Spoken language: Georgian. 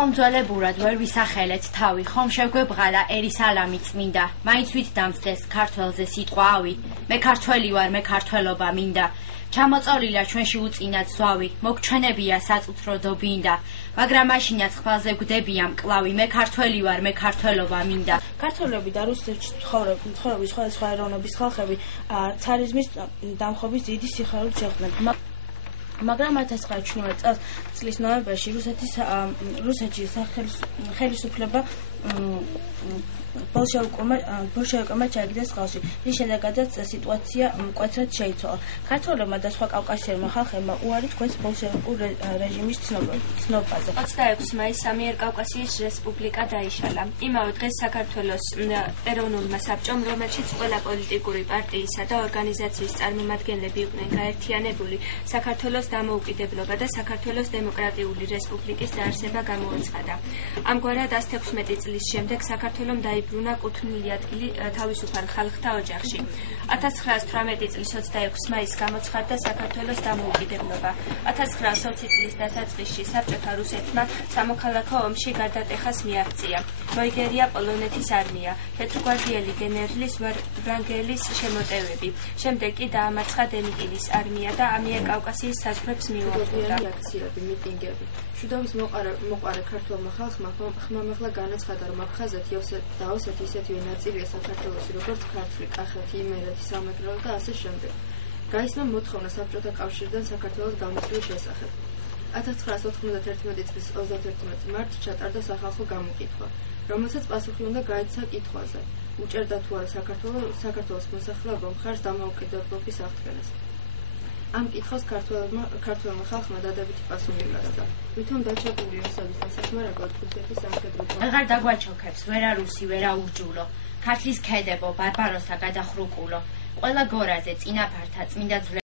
ხომ ძველებურად ვერ ვისახელეთ თავი, ხომ შევგვებღალა ერი სალამი წმინდა, მაინც ვით დამწდეს ქართველზე სიტყვა ავი, მე ქართველი ვარ, მე ქართველობა მინდა. ჩამოწოლილა ჩვენში უწინათ ზვავი, მოგჩვენებია საწუთრო dobinda, მაგრამ მაშინაც ხვალზე გვდებია მკლავი, მე ქართველი ვარ, მე ქართველობა მინდა. ქართველები და რუსეთში ცხოვრების სხვადასხვა ეროვნების ხალხები ცარიზმის დამხობის დიდი სიხარულით შეხვდნენ. მაგრამ 1917 წლის ნოემბერში რუსეთში ხელისუფლება ბოლშევიკებმა ჩაიგდეს ხელში, რის შედეგადაც სიტუაცია მკვეთრად შეიცვალა. ქართველებმა და სხვა კავკასიელმა ხალხებმა უარი თქვეს ბოლშევიკურ რეჟიმის ცნობაზე. 26 მაისს ამიერკავკასიის რესპუბლიკა დაიშალა. იმავე დღეს საქართველოს ეროვნულმა საბჭომ, რომელშიც ყველა პოლიტიკური პარტიისა და ორგანიზაციის წარმომადგენლები იყვნენ გაერთიანებული, საქართველოს დამოუკიდებლობა და საქართველოს დემოკრატიული რესპუბლიკის დაარსება გამოაცხადა. ამგვარად 116 წლის შემდეგ საქართველომ დაიბრუნა კუთვნილი ადგილი თავისუფალ ხალხთა ოჯახში. 1918 წლის 26 მაისს გამოცხადდა საქართველოს დამოუკიდებლობა. 1920 წლის დასაწყისში საბჭოთა რუსეთმა სამოქალაქო ომში გარდატეხას მიაღწია. მოიგერია პოლონეთის არმია, თეთრგვარდიელი გენერლის ვრანგელის შემოტევები. შემდეგ კი დაამარცხა დენიკინის არმია და ამიერკავკასიის საზღვრებს მიუახლოვდა. აქციები, მიტინგები. მშვიდობის მოყარე ქართველმა ხალხმა ხმამაღლა განაცხადა, რომ აფხაზეთი და ოსეთი ისეთივე ნაწილია საქართველოსი, როგორც ქართლი, კახეთი, იმერეთი, სამეგრელო და ასე შემდეგ. გაისმა მოთხოვნა საბჭოთა კავშირიდან საქართველოს გამოსვლის შესახებ. 1991 წლის 31 მარტს ჩატარდა სახალხო გამოკითხვა, რომელსაც პასუხი უნდა გაეცა კითხვაზე, უჭერდა თუ არა საქართველოს მოსახლეობა მხარს დამოუკიდებლობის აღდგენას. ამ კითხვას ქართველმა ხალხმა დადებითი პასუხი გასცა. ვითომ დაჩაგული ოსების დასახმარებლად რუსეთის სამხედრო აღარ დაგვაჩოქებს ვერა რუსი, ვერა ურჯულო, ქართლის ქედებო, ბარბაროსა გადახრუკულო, ყველა გორაზე წინაფართა წმინდა